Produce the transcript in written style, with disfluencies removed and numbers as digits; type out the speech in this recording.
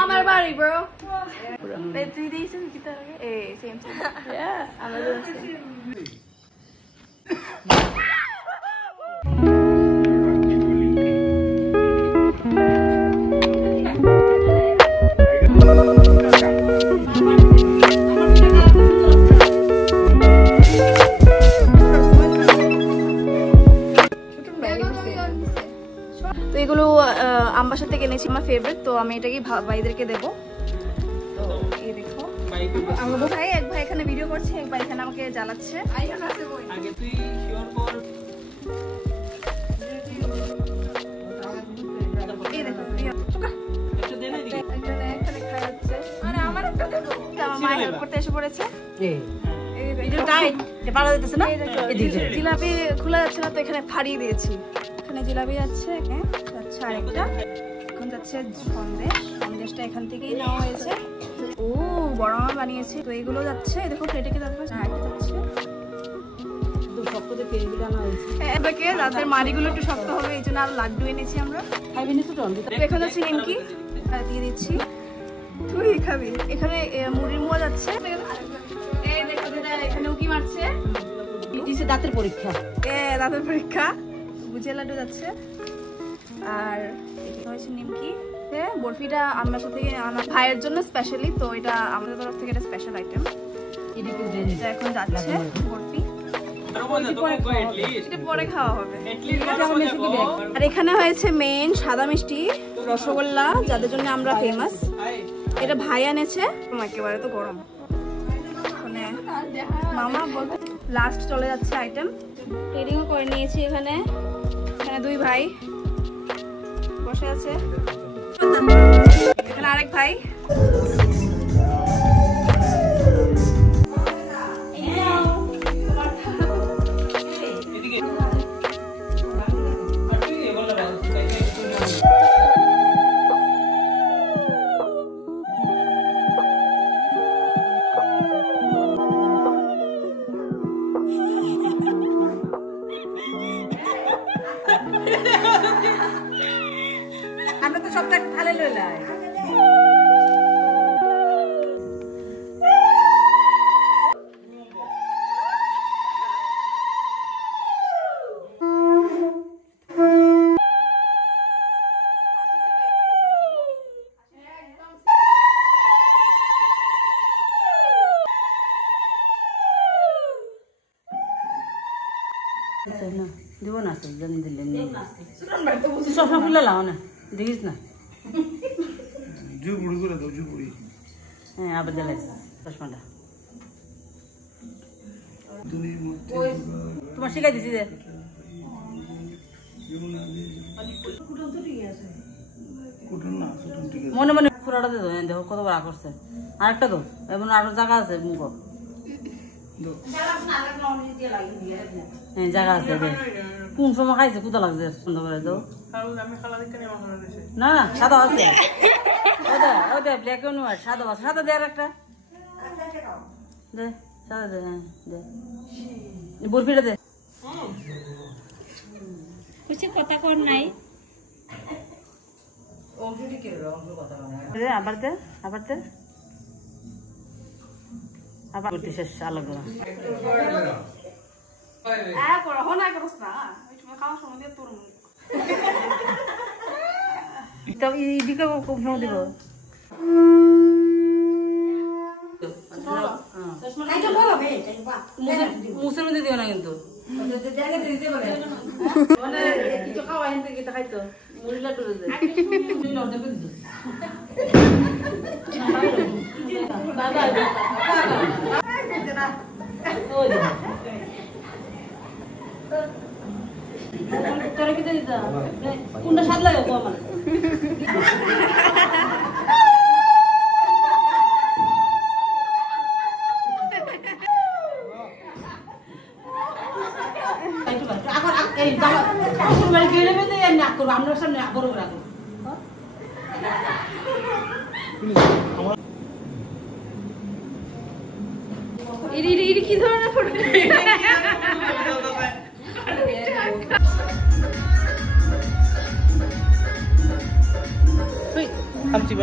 Amar bari, bro. 3 days kita same. Yeah, amar dulu. তো এগুলো আমবাসা থেকে এনেছি, আমার ফেভারিট, তো আমি এটাকে ভাইদেরকে দেবো। তো এই দেখো আমার ভাই, এক ভাই এখানে ভিডিও করছে, এক ভাই এখানে আমাকে জ্বালাচ্ছে। আগে তুই শিওর কর। এই দেখো একটু দে না দিকে। এখানে খাওয়াচ্ছে, আরে আমার একটা দেবো। আমার মা হেল্প করতে এসে পড়েছে। জিলাপি খোলা যাচ্ছে না, তো এখানে ফাড়িয়ে দিয়েছি। এখানে জিলাপি যাচ্ছে, যাচ্ছে আরেকটা, এখন যাচ্ছে সন্দেশটা এখান থেকেই নেওয়া হয়েছে। ও বড় মা বানিয়েছে, তো এগুলো যাচ্ছে। দেখো প্লেটে যাচ্ছে, যাচ্ছে রাতের মাড়িগুলো একটু শক্ত হবে, এই জন্য আর লাড্ডু এনেছি আমরা। এখন যাচ্ছে নিমকি দিয়ে দিচ্ছি, তুই খাবি। এখানে মুড়ির মোয়া যাচ্ছে, এখানে উকি মারছে, দাঁতের পরীক্ষা, দাঁতের পরীক্ষা। গুজিয়া লাড্ডু যাচ্ছে, আর হয়েছে নিমকি। বরফিটা আমার সাথে আনা ভাইয়ের জন্য স্পেশালি, তো এটা আমাদের তরফ থেকে একটা স্পেশাল আইটেম। এটা এখন যাচ্ছে বরফি, এটা পরে খাওয়া হবে। আর এখানে হয়েছে মেন সাদা মিষ্টি রসগোল্লা, যাদের জন্য আমরা ফেমাস। এটা ভাই আনেছে, একেবারে তো গরম। মানে মামা বলতে লাস্ট চলে যাচ্ছে আইটেম, ট্রেডিংও করে নিয়েছি। এখানে দুই ভাই বসে আছে, এখানে আরেক ভাই। আমরা তো সবটা ভালো লইলাই। দিব না যেমন দিলেন সবসময় খুলে লাও না, দেখিস না। হ্যাঁ আবার জ্বালাই চশমাটা তোমার শিখাই দিছি যে মনে মনে পুরাটা দে, দেখো কতবার করছে। আরেকটা তো এমন আরো জায়গা আছে মুখ, হ্যাঁ জায়গা আছে। কোন সময় খাইছে, কোথা লাগছে বন্ধ করে দাও। না না সাদা আছে, ওটা ব্ল্যাক এন্ড হোয়াইট, সাদা আছে। সাদা দে আর একটা দে, সাদা দে, হ্যাঁ দে, বরফিটা দে। কথা কর নাই, আবার দে, আবার দে, আবার শেষ আলাদা। এদিকে কম সময় দিব। মুসের মধ্যে দিও না কিন্তু, মানে কিছু খাওয়া হেন থেকে খাইতো মুড়ি লাড্ডু তোরা কি দিতা কোনটা স্বাদ লাগে আমার আমরা সামনে বড় করে ইডি কি ধরনের ফটো? হামচি